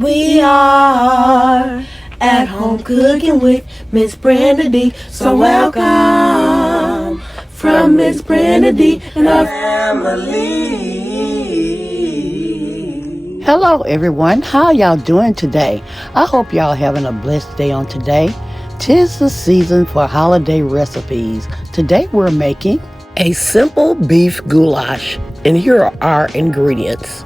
We are at home cooking with Miss Brenda Dee. So welcome from Miss Brenda Dee and our family. Hello everyone, how y'all doing today? I hope y'all having a blessed day on today. 'Tis the season for holiday recipes. Today we're making a simple beef goulash, and here are our ingredients.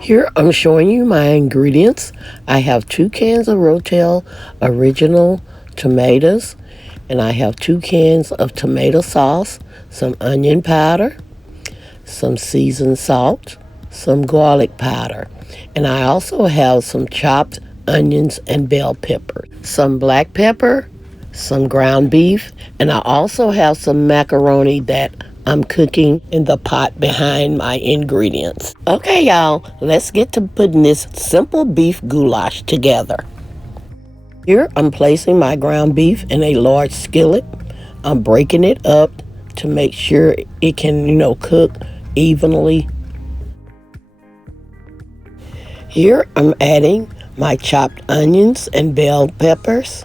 Here I'm showing you my ingredients. I have 2 cans of Rotel original tomatoes, and I have 2 cans of tomato sauce, some onion powder, some seasoned salt, some garlic powder, and I also have some chopped onions and bell pepper, some black pepper, some ground beef, and I also have some macaroni that I'm cooking in the pot behind my ingredients. Okay, y'all, let's get to putting this simple beef goulash together. Here, I'm placing my ground beef in a large skillet. I'm breaking it up to make sure it can, cook evenly. Here, I'm adding my chopped onions and bell peppers.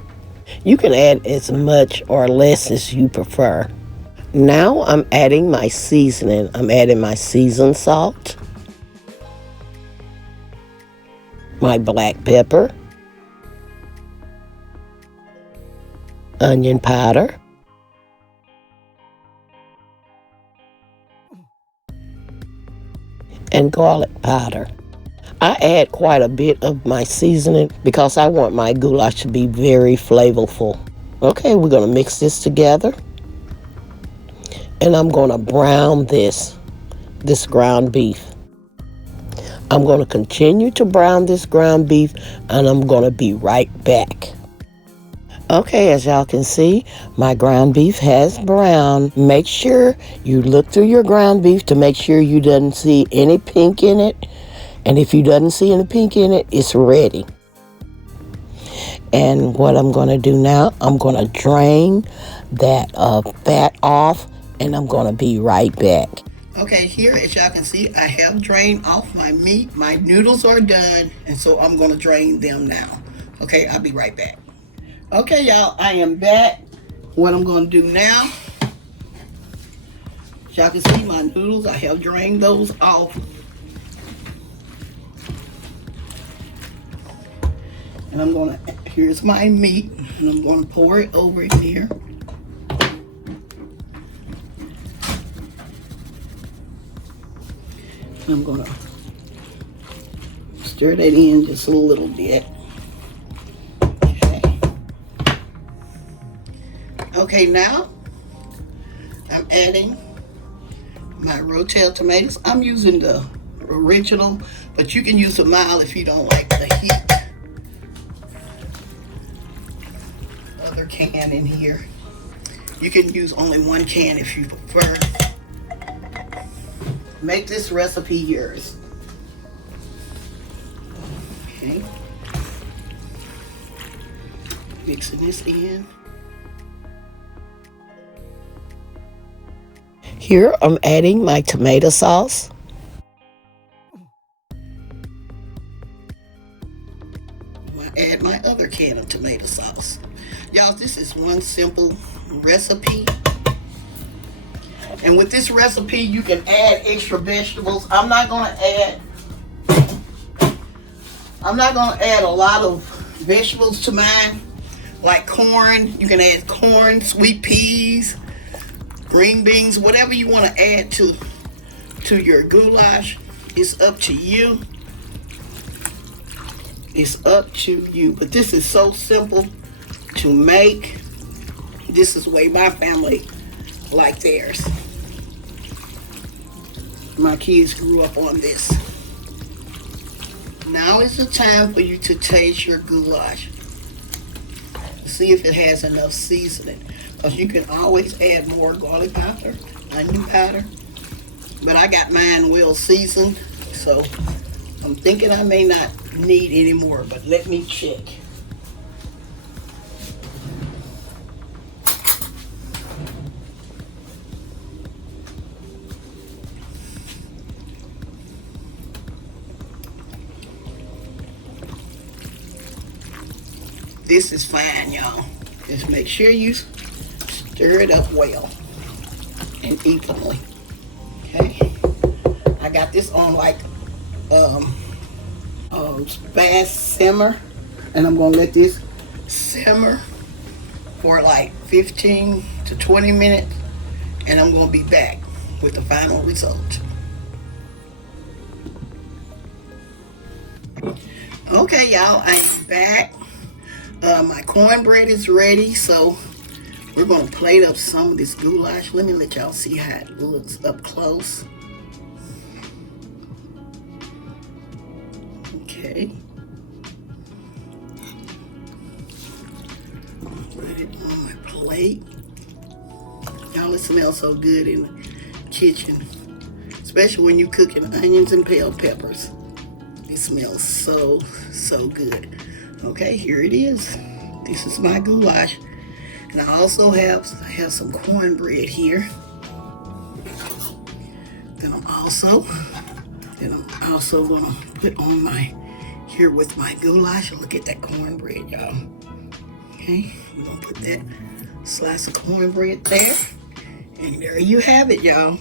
You can add as much or less as you prefer. Now I'm adding my seasoning. I'm adding my seasoned salt, my black pepper, onion powder, and garlic powder. I add quite a bit of my seasoning because I want my goulash to be very flavorful. Okay, we're going to mix this together. And I'm going to brown this ground beef. I'm going to continue to brown this ground beef, and I'm going to be right back. Okay, as y'all can see, my ground beef has browned. Make sure you look through your ground beef to make sure you doesn't see any pink in it. And if you doesn't see any pink in it, it's ready. And what I'm going to do now, I'm going to drain that fat off, and I'm going to be right back. Okay, here as y'all can see, I have drained off my meat. My noodles are done, and so I'm going to drain them now. Okay, I'll be right back. Okay, y'all, I am back. What I'm going to do now, as y'all can see, my noodles, I have drained those off. And I'm going to, here's my meat, and I'm going to pour it over in here. I'm going to stir that in just a little bit. Okay, now I'm adding my Rotel tomatoes. I'm using the original, but you can use a mild if you don't like the heat. Other can in here. You can use only 1 can if you prefer. Make this recipe yours. Okay. Mixing this in. Here I'm adding my tomato sauce. I add my other can of tomato sauce. Y'all, this is one simple recipe. And with this recipe, you can add extra vegetables. I'm not going to add a lot of vegetables to mine, like corn. You can add corn, sweet peas, green beans, whatever you want to add to your goulash. It's up to you. It's up to you. But this is so simple to make. This is the way my family like theirs. My kids grew up on this. Now is the time for you to taste your goulash. See if it has enough seasoning. Because you can always add more garlic powder, onion powder. But I got mine well seasoned, so I'm thinking I may not need any more, but let me check. This is fine, y'all. Just make sure you stir it up well and evenly. Okay. I got this on like fast simmer, and I'm gonna let this simmer for like 15 to 20 minutes, and I'm gonna be back with the final result. Okay, y'all, I am back. My cornbread is ready, so we're gonna plate up some of this goulash. Let me let y'all see how it looks up close. Okay. Put it on my plate. Y'all, it smells so good in the kitchen, especially when you're cooking onions and bell peppers. It smells so good. Okay, here it is. This is my goulash, and I also have some cornbread here. Then I'm also gonna put on my here with my goulash. Look at that cornbread, y'all. Okay, we're gonna put that slice of cornbread there, and there you have it, y'all.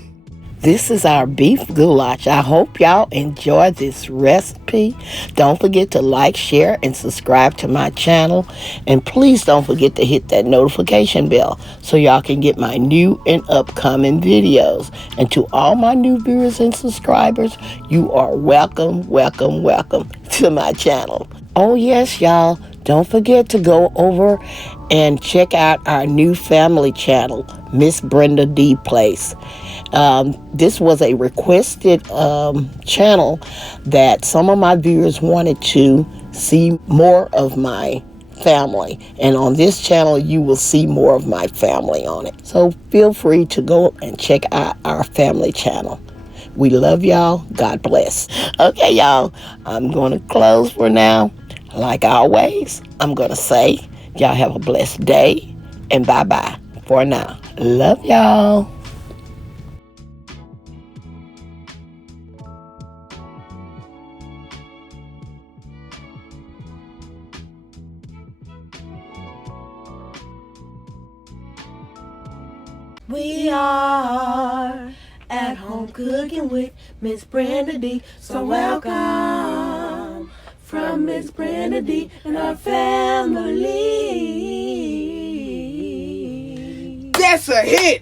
This is our beef goulash. I hope y'all enjoy this recipe. Don't forget to like, share, and subscribe to my channel. And please don't forget to hit that notification bell so y'all can get my new and upcoming videos. And to all my new viewers and subscribers, you are welcome to my channel. Oh yes, y'all. Don't forget to go over and check out our new family channel, Brenda Dee Place. This was a requested channel that some of my viewers wanted to see more of my family. And on this channel, you will see more of my family on it. So feel free to go and check out our family channel. We love y'all. God bless. Okay, y'all, I'm going to close for now. Like always, I'm going to say, y'all have a blessed day, and bye-bye for now. Love y'all. We are at home cooking with Miss Brenda Dee. So welcome from Miss Brenda Dee and our family. That's a hit!